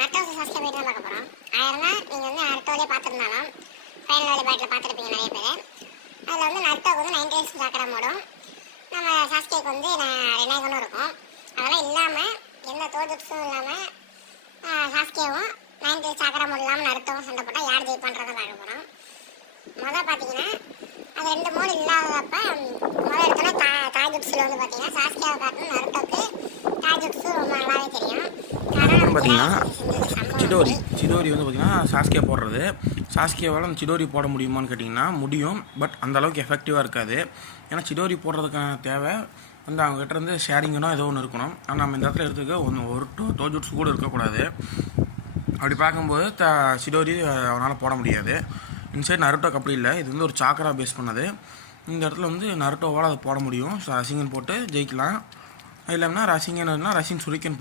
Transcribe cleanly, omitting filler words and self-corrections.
Naruto Sasuke போயிட்டு தான் பார்க்க போகிறோம். ஆயிரம்னா நீங்கள் வந்து நருட்டோலே பார்த்துருந்தாலும் ஃபைனல் வாலிபாட்டில் பார்த்துருப்பீங்க நிறைய பேர். அதில் வந்து நருட்டோக்கு வந்து 9 டைல்ஸ் சாக்கடா மோடும், நம்ம சாஸ்கேக்கு வந்து ரெனாகனும் இருக்கும். அதெல்லாம் இல்லாமல் எந்த தோஜுட்ஸும் இல்லாமல் சாஸ்கேவும் 9 டைல்ஸ் சாக்கடா மோடு இல்லாமல் நருட்டோவும் சண்டை போட்டால் யார் ஜெயிப்பான்றதை பார்க்க போகிறோம். முதல் பார்த்தீங்கன்னா அது 2 மோடு இல்லாதப்ப முதல் எடுத்தோன்னா தாஜுட்ஸில் வந்து பார்த்தீங்கன்னா சாஸ்கேவை காட்டணும். நருட்டோக்கு தாஜுட்ஸு ரொம்ப நல்லாவே தெரியும். பார்த்தீங்கன்னா சிடோரி வந்து பார்த்தீங்கன்னா சாஸ்கே போடுறது. சாஸ்கேவால் அந்த சிடோரி போட முடியுமான்னு கேட்டிங்கன்னா முடியும், பட் அந்தளவுக்கு எஃபெக்டிவாக இருக்காது. ஏன்னா சிடோரி போடுறதுக்கான தேவை வந்து அவங்ககிட்ட இருந்து ஷேரிங்கனோ ஏதோ ஒன்று இருக்கணும். ஆனால் நம்ம இந்த இடத்துல எடுத்துக்க ஒரு டோஜுட்ஸ் கூட இருக்கக்கூடாது. அப்படி பார்க்கும்போது சிடோரி அவனால் போட முடியாது. இன்சைட் நருட்டோக்கு அப்படி இல்லை, இது வந்து ஒரு சாக்கரா பேஸ் பண்ணது. இந்த இடத்துல வந்து நருட்டோவால் அதை போட முடியும். ஸோ ரசிங்கன் போட்டு ஜெயிக்கலாம். இல்லைன்னா ரசிங்கன் சுரிக்கன்